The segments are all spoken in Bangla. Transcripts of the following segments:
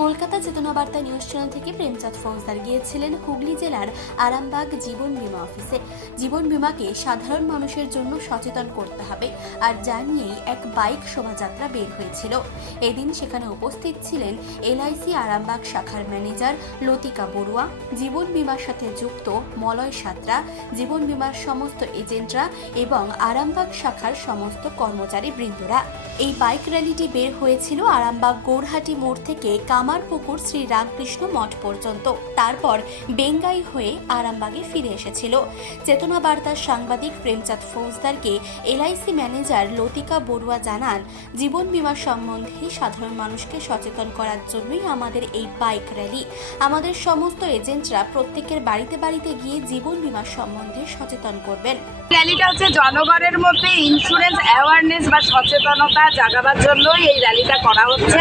কলকাতা চেতনা বার্তা নিউজ চ্যানেল থেকে প্রেমচাঁদ ফৌজদার গিয়েছিলেন হুগলি জেলার আরামবাগ জীবন বিমা অফিসে। জীবন বিমাকে সাধারণ মানুষের জন্য সচেতন করতে হবে আর যা নিয়েই এক বাইক শোভাযাত্রা বের হয়েছিল। এদিন সেখানে উপস্থিত ছিলেন এলআইসি আরামবাগ শাখার ম্যানেজার লতিকা বড়ুয়া, জীবন বিমার সাথে যুক্ত মলয় সাঁতরা, জীবন বিমার সমস্ত এজেন্টরা এবং আরামবাগ শাখার সমস্ত কর্মচারী বৃন্দরা এই বাইক র্যালিটি বের হয়েছিল আরামবাগ গৌরহাটি মোড় থেকে কামারপুকুর শ্রী রামকৃষ্ণ মঠ পর্যন্ত। তারপর বেঙ্গাই হয়ে আরামবাগে ফিরে এসেছিল। চেতনা বার্তার সাংবাদিক প্রেমচাঁদ ফৌজদারকে এলআইসি ম্যানেজার লতিকা বড়ুয়া জানান, জীবন বিমা সম্বন্ধে সাধারণ মানুষকে সচেতন করার জন্যই আমাদের এই বাইক র্যালি। আমাদের সমস্ত এজেন্টরা প্রত্যেকের বাড়িতে বাড়িতে গিয়ে জীবন বিমা সম্বন্ধে সচেতন করবেন। র্যালিটা হচ্ছে জনগণের মধ্যে ইন্স্যুরেন্স অ্যাওয়ারনেস বা সচেতনতা জাগাবার জন্যই এই র্যালিটা করা হচ্ছে।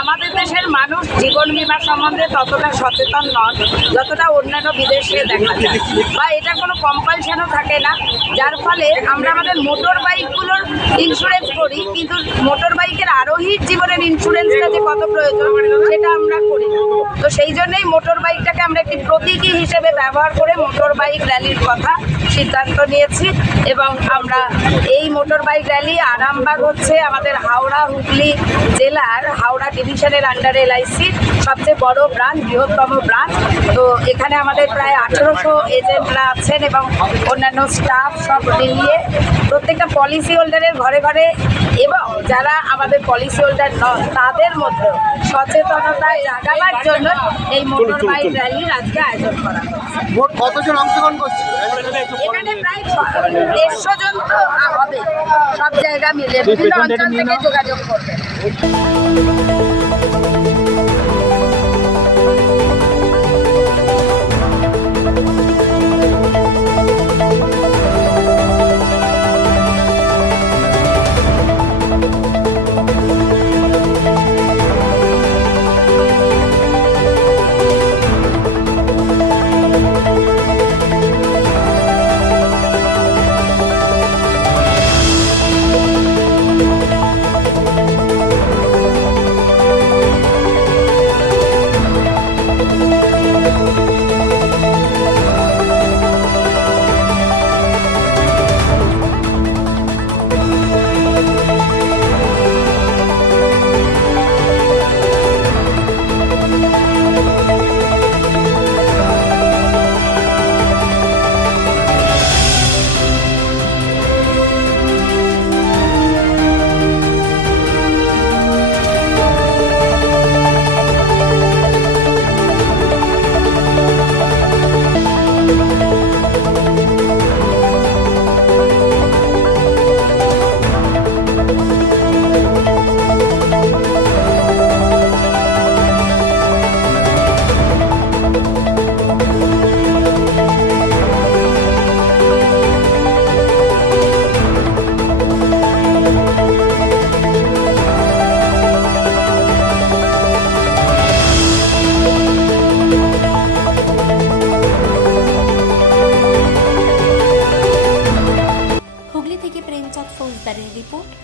আমাদের দেশের মানুষ জীবন বীমা সম্বন্ধে ততটা সচেতন নন, যতটা অন্যান্য বিদেশে দেখা যায়। বা এটা কোনো কম্পালশনও থাকে না, যার ফলে আমরা আমাদের মোটর বাইকগুলোর ইন্স্যুরেন্স করি, কিন্তু মোটর বাইকের আরোহীর জীবনের ইন্স্যুরেন্সটা যে কত প্রয়োজন, সেটা আমরা করি না। তো সেই জন্যই মোটর বাইকটাকে আমরা একটি প্রতীকী হিসেবে ব্যবহার করে মোটর বাইক র্যালির কথা সিদ্ধান্ত নিয়েছি, এবং আমরা এই মোটর বাইক র্যালি আরামবাগ হচ্ছে আমাদের হাওড়া হুগলি জেলার হাওড়া ডিভিশনের আন্ডার এলআইসির সবচেয়ে বড় ব্রাঞ্চ বৃহত্তম ব্রাঞ্চ। তো এখানে আমাদের প্রায় আঠেরোশো এজেন্টরা আছেন এবং অন্যান্য স্টাফ সব মিলিয়ে প্রত্যেকটা পলিসি হোল্ডারের ঘরে ঘরে এবং যারা আমাদের পলিসি হোল্ডার নন তাদের মধ্যে সচেতনতা জাগাবার জন্য এই মোটর বাইক র্যালির আজকে আয়োজন করা মোট কতজন অংশগ্রহণ করছে? এখানে প্রায় দেড়শো জন তো হবে। সব জায়গা মিলে বিভিন্ন অঞ্চল থেকে যোগাযোগ করবে।